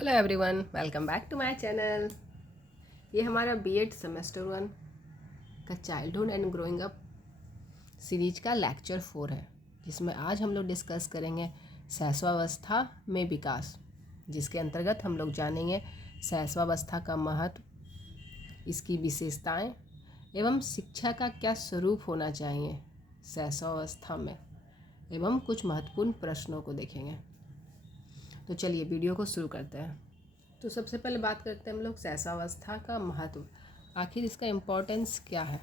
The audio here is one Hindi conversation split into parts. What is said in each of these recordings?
Hello everyone, welcome back to my channel. ये हमारा बीएड सेमेस्टर 1 का childhood and growing up series का लेक्चर 4 है, जिसमें आज हम लोग डिस्कस करेंगे शैशवावस्था में विकास, जिसके अंतर्गत हम लोग जानेंगे शैशवावस्था का महत्व, इसकी विशेषताएं एवं शिक्षा का क्या स्वरूप होना चाहिए शैशवावस्था में, एवं कुछ महत्वपूर्ण प्रश्नों को देखेंगे। तो चलिए वीडियो को शुरू करते हैं। तो सबसे पहले बात करते हैं हम लोग शैशवावस्था का महत्व, आखिर इसका इम्पोर्टेंस क्या है।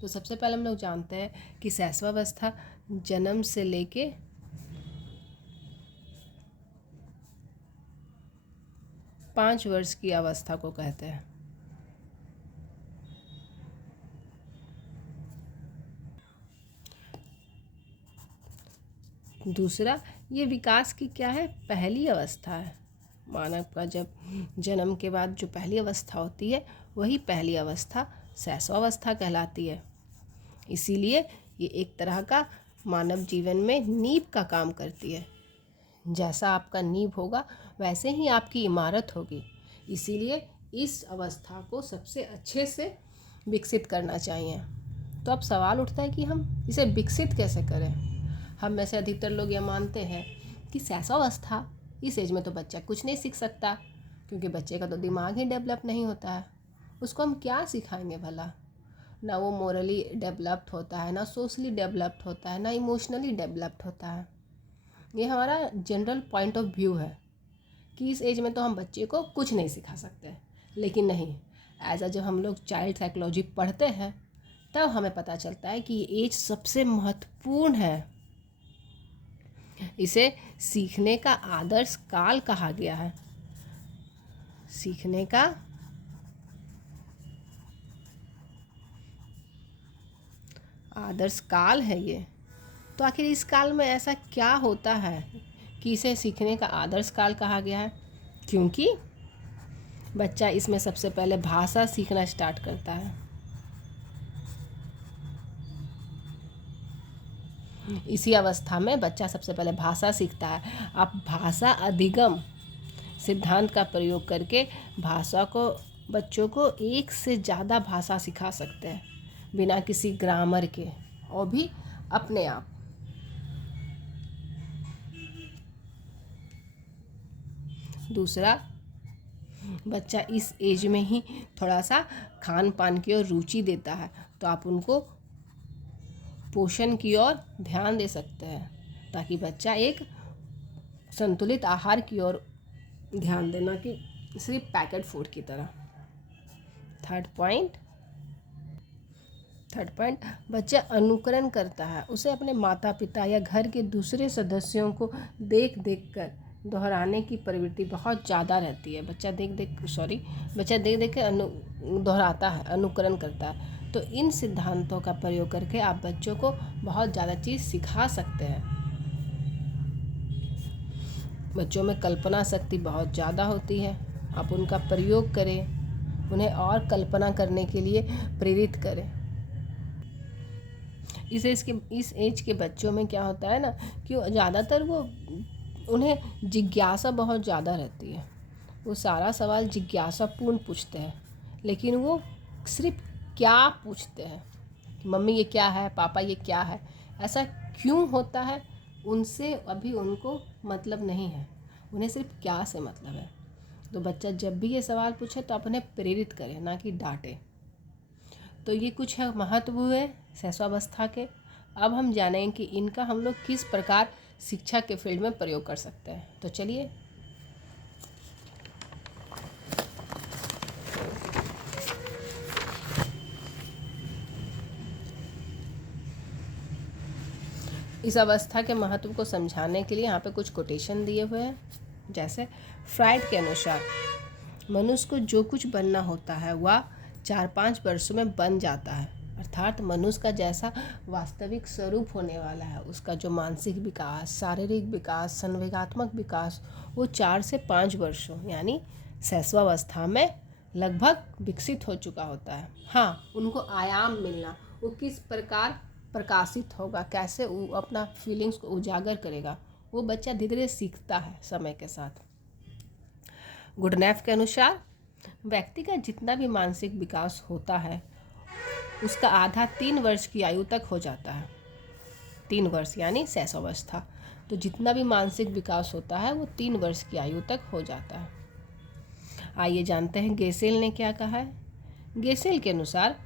तो सबसे पहले हम लोग जानते हैं कि शैशवावस्था जन्म से लेके 5 वर्ष की अवस्था को कहते हैं। दूसरा, ये विकास की क्या है, पहली अवस्था है। मानव का जब जन्म के बाद जो पहली अवस्था होती है वही पहली अवस्था शैशवावस्था कहलाती है। इसीलिए ये एक तरह का मानव जीवन में नींव का काम करती है। जैसा आपका नींव होगा वैसे ही आपकी इमारत होगी। इसीलिए इस अवस्था को सबसे अच्छे से विकसित करना चाहिए। तो अब सवाल उठता है कि हम इसे विकसित कैसे करें। हम में से अधिकतर लोग ये मानते हैं कि शैशवावस्था, इस एज में तो बच्चा कुछ नहीं सीख सकता, क्योंकि बच्चे का तो दिमाग ही डेवलप नहीं होता है। उसको हम क्या सिखाएंगे भला। ना वो मोरली डेवलप्ड होता है, ना सोशली डेवलप्ड होता है, ना इमोशनली डेवलप्ड होता है। ये हमारा जनरल पॉइंट ऑफ व्यू है कि इस एज में तो हम बच्चे को कुछ नहीं सिखा सकते। लेकिन नहीं, जब हम लोग चाइल्ड साइकोलॉजी पढ़ते हैं तब हमें पता चलता है कि ये एज सबसे महत्वपूर्ण है। इसे सीखने का आदर्श काल कहा गया है। सीखने का आदर्श काल है ये। तो आखिर इस काल में ऐसा क्या होता है कि इसे सीखने का आदर्श काल कहा गया है? क्योंकि बच्चा इसमें सबसे पहले भाषा सीखना स्टार्ट करता है। इसी अवस्था में बच्चा सबसे पहले भाषा सीखता है। आप भाषा अधिगम सिद्धांत का प्रयोग करके भाषा को, बच्चों को एक से ज़्यादा भाषा सिखा सकते हैं बिना किसी ग्रामर के, और भी अपने आप। दूसरा, बच्चा इस एज में ही थोड़ा सा खान पान की ओर रुचि देता है, तो आप उनको पोषण की ओर ध्यान दे सकते हैं, ताकि बच्चा एक संतुलित आहार की ओर ध्यान देना कि सिर्फ पैकेट फूड की तरह। थर्ड पॉइंट, बच्चा अनुकरण करता है। उसे अपने माता पिता या घर के दूसरे सदस्यों को देख देख कर दोहराने की प्रवृत्ति बहुत ज़्यादा रहती है। बच्चा देख देख के दोहराता है, अनुकरण करता है। तो इन सिद्धांतों का प्रयोग करके आप बच्चों को बहुत ज़्यादा चीज़ सिखा सकते हैं। बच्चों में कल्पना शक्ति बहुत ज़्यादा होती है। आप उनका प्रयोग करें, उन्हें और कल्पना करने के लिए प्रेरित करें। इस एज के बच्चों में क्या होता है ना कि ज़्यादातर उन्हें जिज्ञासा बहुत ज़्यादा रहती है। वो सारा सवाल जिज्ञासापूर्ण पूछते हैं, लेकिन वो सिर्फ क्या पूछते हैं, मम्मी ये क्या है, पापा ये क्या है, ऐसा क्यों होता है, उनसे अभी उनको मतलब नहीं है। उन्हें सिर्फ क्या से मतलब है। तो बच्चा जब भी ये सवाल पूछे तो आप उन्हें प्रेरित करें, ना कि डांटे। तो ये कुछ है महत्व हुए शैशवावस्था के। अब हम जानेंगे कि इनका हम लोग किस प्रकार शिक्षा के फील्ड में प्रयोग कर सकते हैं। तो चलिए, इस अवस्था के महत्व को समझाने के लिए यहाँ पे कुछ कोटेशन दिए हुए हैं। जैसे फ्राइड के अनुसार मनुष्य को जो कुछ बनना होता है वह 4-5 वर्षों में बन जाता है। अर्थात मनुष्य का जैसा वास्तविक स्वरूप होने वाला है, उसका जो मानसिक विकास, शारीरिक विकास, संवेगात्मक विकास, वो 4 से 5 वर्षों यानी शैशवावस्था में लगभग विकसित हो चुका होता है। हाँ, उनको आयाम मिलना, वो किस प्रकार प्रकाशित होगा, कैसे वो अपना फीलिंग्स को उजागर करेगा, वो बच्चा धीरे धीरे सीखता है समय के साथ। गुडनैफ के अनुसार व्यक्ति का जितना भी मानसिक विकास होता है उसका आधा 3 वर्ष की आयु तक हो जाता है। 3 वर्ष यानी शैशवावस्था। तो जितना भी मानसिक विकास होता है वो 3 वर्ष की आयु तक हो जाता है। आइए जानते हैं गेसेल ने क्या कहा है। गेसेल के अनुसार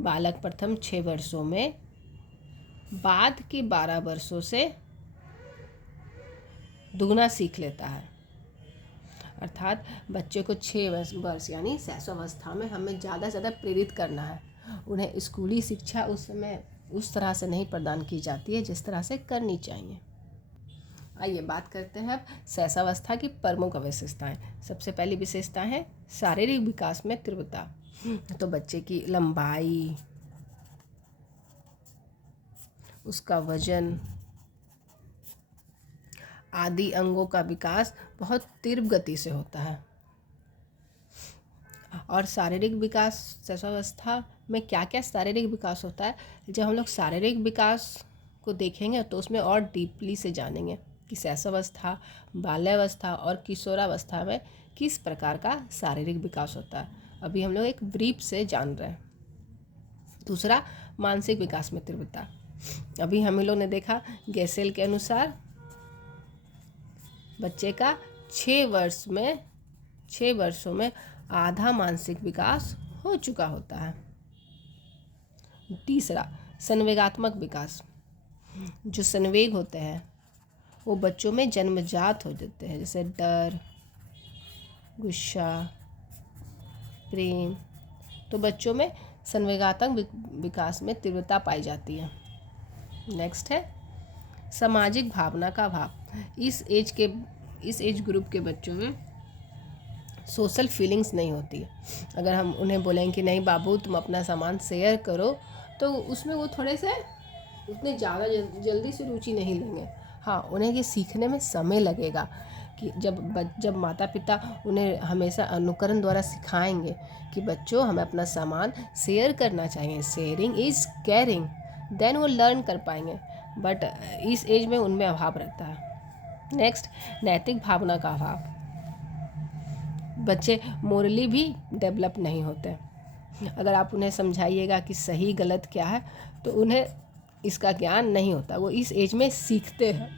बालक प्रथम 6 वर्षों में बाद के 12 वर्षों से दुगना सीख लेता है। अर्थात बच्चे को 6 वर्ष यानी शैशवावस्था में हमें ज़्यादा से ज़्यादा प्रेरित करना है। उन्हें स्कूली शिक्षा उस समय उस तरह से नहीं प्रदान की जाती है जिस तरह से करनी चाहिए। आइए बात करते हैं अब शैशवावस्था की प्रमुख विशेषताएं। सबसे पहली विशेषता है शारीरिक विकास में तीव्रता। तो बच्चे की लंबाई, उसका वजन आदि अंगों का विकास बहुत तीव्र गति से होता है। और शारीरिक विकास शैशवावस्था में क्या क्या शारीरिक विकास होता है, जब हम लोग शारीरिक विकास को देखेंगे तो उसमें और डीपली से जानेंगे कि शैशवावस्था, बाल्यावस्था और किशोरावस्था में किस प्रकार का शारीरिक विकास होता है। अभी हम लोग एक ब्रीफ से जान रहे हैं। दूसरा, मानसिक विकास में तीव्रता। अभी हम लोग ने देखा गेसेल के अनुसार बच्चे का 6 वर्षों में आधा मानसिक विकास हो चुका होता है। तीसरा, संवेगात्मक विकास। जो संवेग होते हैं वो बच्चों में जन्मजात हो जाते हैं, जैसे डर, गुस्सा, प्रेम। तो बच्चों में संवेगात्मक विकास में तीव्रता पाई जाती है। नेक्स्ट है सामाजिक भावना का अभाव। इस एज ग्रुप के बच्चों में सोशल फीलिंग्स नहीं होती है। अगर हम उन्हें बोलें कि नहीं बाबू तुम अपना सामान शेयर करो, तो उसमें वो थोड़े से उतने ज़्यादा जल्दी से रुचि नहीं लेंगे। हाँ, उन्हें ये सीखने में समय लगेगा कि जब माता पिता उन्हें हमेशा अनुकरण द्वारा सिखाएंगे कि बच्चों हमें अपना सामान शेयर करना चाहिए, शेयरिंग इज़ केयरिंग, देन वो लर्न कर पाएंगे। बट इस एज में उनमें अभाव रहता है। नेक्स्ट, नैतिक भावना का अभाव। बच्चे मोरली भी डेवलप नहीं होते। अगर आप उन्हें समझाइएगा कि सही गलत क्या है तो उन्हें इसका ज्ञान नहीं होता, वो इस एज में सीखते हैं।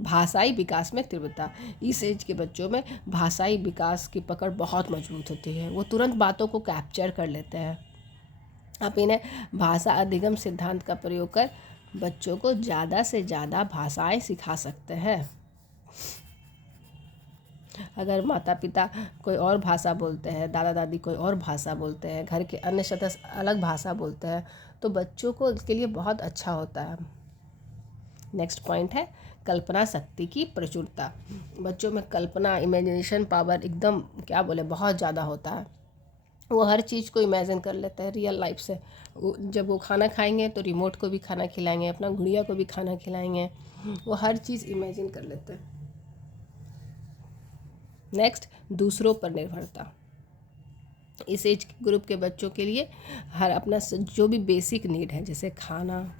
भाषाई विकास में तीव्रता। इस एज के बच्चों में भाषाई विकास की पकड़ बहुत मजबूत होती है, वो तुरंत बातों को कैप्चर कर लेते हैं। आप इन्हें भाषा अधिगम सिद्धांत का प्रयोग कर बच्चों को ज़्यादा से ज़्यादा भाषाएं सिखा सकते हैं। अगर माता पिता कोई और भाषा बोलते हैं, दादा दादी कोई और भाषा बोलते हैं, घर के अन्य सदस्य अलग भाषा बोलते हैं, तो बच्चों को इसके लिए बहुत अच्छा होता है। नेक्स्ट पॉइंट है कल्पना शक्ति की प्रचुरता। बच्चों में कल्पना, इमेजिनेशन पावर एकदम क्या बोले बहुत ज़्यादा होता है। वो हर चीज़ को इमेजिन कर लेते हैं रियल लाइफ से। जब वो खाना खाएंगे तो रिमोट को भी खाना खिलाएंगे, अपना गुड़िया को भी खाना खिलाएंगे, वो हर चीज़ इमेजिन कर लेते हैं। नेक्स्ट, दूसरों पर निर्भरता। इस एज ग्रुप के बच्चों के लिए हर अपना जो भी बेसिक नीड है, जैसे खाना,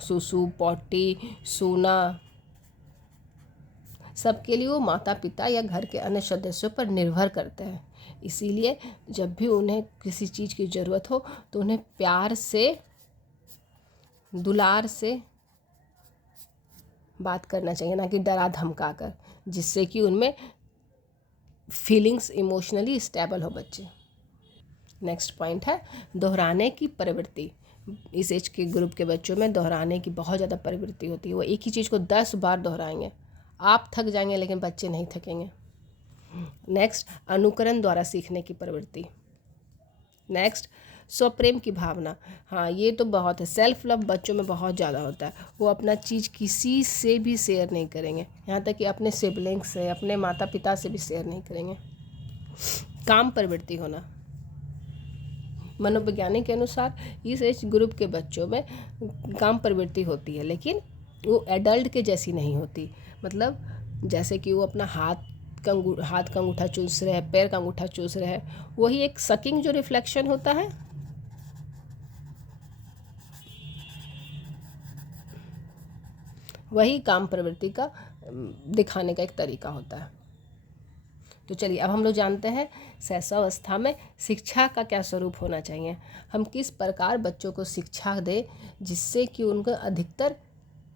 सुसु, पॉटी, सोना, सबके लिए वो माता पिता या घर के अन्य सदस्यों पर निर्भर करते हैं। इसीलिए जब भी उन्हें किसी चीज़ की ज़रूरत हो तो उन्हें प्यार से, दुलार से बात करना चाहिए, ना कि डरा धमका कर, जिससे कि उनमें फीलिंग्स इमोशनली स्टेबल हो बच्चे। नेक्स्ट पॉइंट है दोहराने की प्रवृत्ति। इस एज के ग्रुप के बच्चों में दोहराने की बहुत ज़्यादा प्रवृत्ति होती है। वो एक ही चीज़ को 10 बार दोहराएंगे। आप थक जाएंगे लेकिन बच्चे नहीं थकेंगे। नेक्स्ट, अनुकरण द्वारा सीखने की प्रवृत्ति। नेक्स्ट, स्वप्रेम की भावना। हाँ, ये तो बहुत है। सेल्फ लव बच्चों में बहुत ज़्यादा होता है। वो अपना चीज़ किसी से भी शेयर नहीं करेंगे, यहाँ तक कि अपने सिबलिंग्स से, अपने माता पिता से भी शेयर नहीं करेंगे। काम प्रवृत्ति होना। मनोवैज्ञानिक के अनुसार इस एज ग्रुप के बच्चों में काम प्रवृत्ति होती है, लेकिन वो एडल्ट के जैसी नहीं होती। मतलब जैसे कि वो अपना हाथ का अंगूठा चूस रहे हैं, पैर का अंगूठा चूस रहे हैं, वही एक सकिंग जो रिफ्लेक्शन होता है, वही काम प्रवृत्ति का दिखाने का एक तरीका होता है। तो चलिए अब हम लोग जानते हैं शैशवावस्था में शिक्षा का क्या स्वरूप होना चाहिए। हम किस प्रकार बच्चों को शिक्षा दें जिससे कि उनका अधिकतर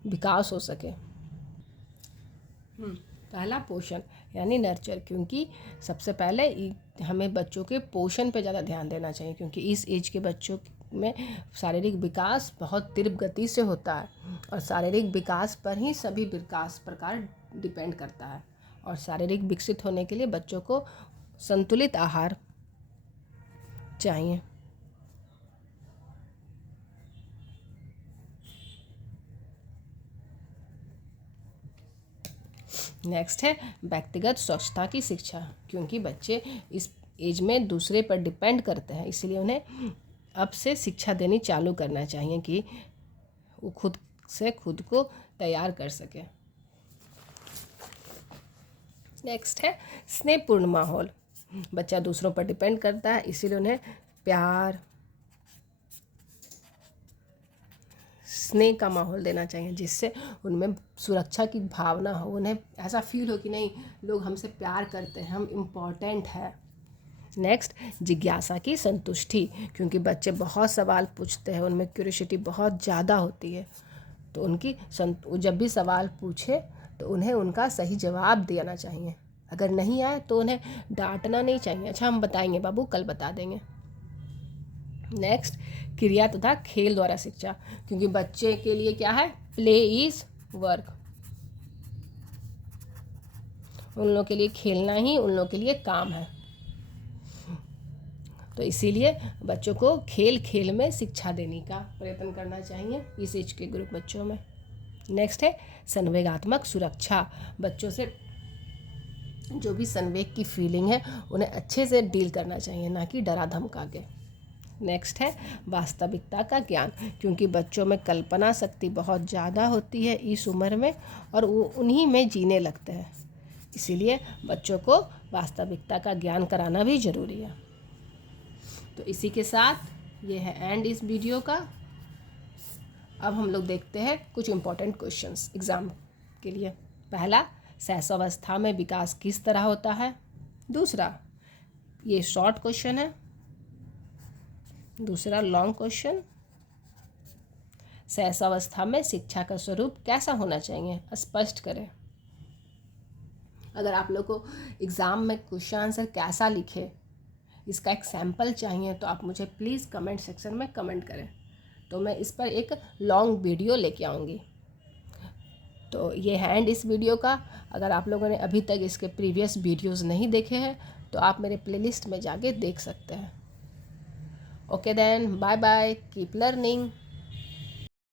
विकास हो सके। पहला पोषण यानी नर्चर, क्योंकि सबसे पहले हमें बच्चों के पोषण पे ज़्यादा ध्यान देना चाहिए, क्योंकि इस एज के बच्चों में शारीरिक विकास बहुत तीव्र गति से होता है और शारीरिक विकास पर ही सभी विकास प्रकार डिपेंड करता है। और शारीरिक विकसित होने के लिए बच्चों को संतुलित आहार चाहिए। नेक्स्ट है व्यक्तिगत स्वच्छता की शिक्षा, क्योंकि बच्चे इस एज में दूसरे पर डिपेंड करते हैं, इसलिए उन्हें अब से शिक्षा देनी चालू करना चाहिए कि वो खुद से खुद को तैयार कर सके। नेक्स्ट है स्नेहपूर्ण माहौल। बच्चा दूसरों पर डिपेंड करता है, इसीलिए उन्हें प्यार स्नेह का माहौल देना चाहिए, जिससे उनमें सुरक्षा की भावना हो, उन्हें ऐसा फील हो कि नहीं, लोग हमसे प्यार करते हैं, हम इम्पोर्टेंट है। नेक्स्ट जिज्ञासा की संतुष्टि, क्योंकि बच्चे बहुत सवाल पूछते हैं, उनमें क्यूरियोसिटी बहुत ज़्यादा होती है, तो उनकी जब भी सवाल पूछे तो उन्हें उनका सही जवाब देना चाहिए। अगर नहीं आए तो उन्हें डांटना नहीं चाहिए, अच्छा हम बताएंगे बाबू, कल बता देंगे। नेक्स्ट क्रिया तथा खेल द्वारा शिक्षा, क्योंकि बच्चे के लिए क्या है, प्ले इज वर्क, उन लोगों के लिए खेलना ही उन लोगों के लिए काम है। तो इसीलिए बच्चों को खेल खेल में शिक्षा देने का प्रयत्न करना चाहिए इस एज के ग्रुप बच्चों में। नेक्स्ट है संवेगात्मक सुरक्षा, बच्चों से जो भी संवेग की फीलिंग है उन्हें अच्छे से डील करना चाहिए, ना कि डरा धमका के। नेक्स्ट है वास्तविकता का ज्ञान, क्योंकि बच्चों में कल्पना शक्ति बहुत ज़्यादा होती है इस उम्र में और वो उन्हीं में जीने लगते हैं, इसीलिए बच्चों को वास्तविकता का ज्ञान कराना भी ज़रूरी है। तो इसी के साथ ये है एंड इस वीडियो का। अब हम लोग देखते हैं कुछ इम्पोर्टेंट क्वेश्चंस एग्ज़ाम के लिए। पहला, शैशवावस्था में विकास किस तरह होता है। दूसरा, ये शॉर्ट क्वेश्चन है। दूसरा लॉन्ग क्वेश्चन, शैशवावस्था में शिक्षा का स्वरूप कैसा होना चाहिए, स्पष्ट करें। अगर आप लोग को एग्ज़ाम में क्वेश्चन आंसर कैसा लिखे इसका एक सैम्पल चाहिए तो आप मुझे प्लीज़ कमेंट सेक्शन में कमेंट करें, तो मैं इस पर एक लॉन्ग वीडियो लेके आऊँगी। तो ये है एंड इस वीडियो का। अगर आप लोगों ने अभी तक इसके प्रीवियस वीडियोस नहीं देखे हैं तो आप मेरे प्लेलिस्ट में जाके देख सकते हैं। Okay then, bye bye, keep learning.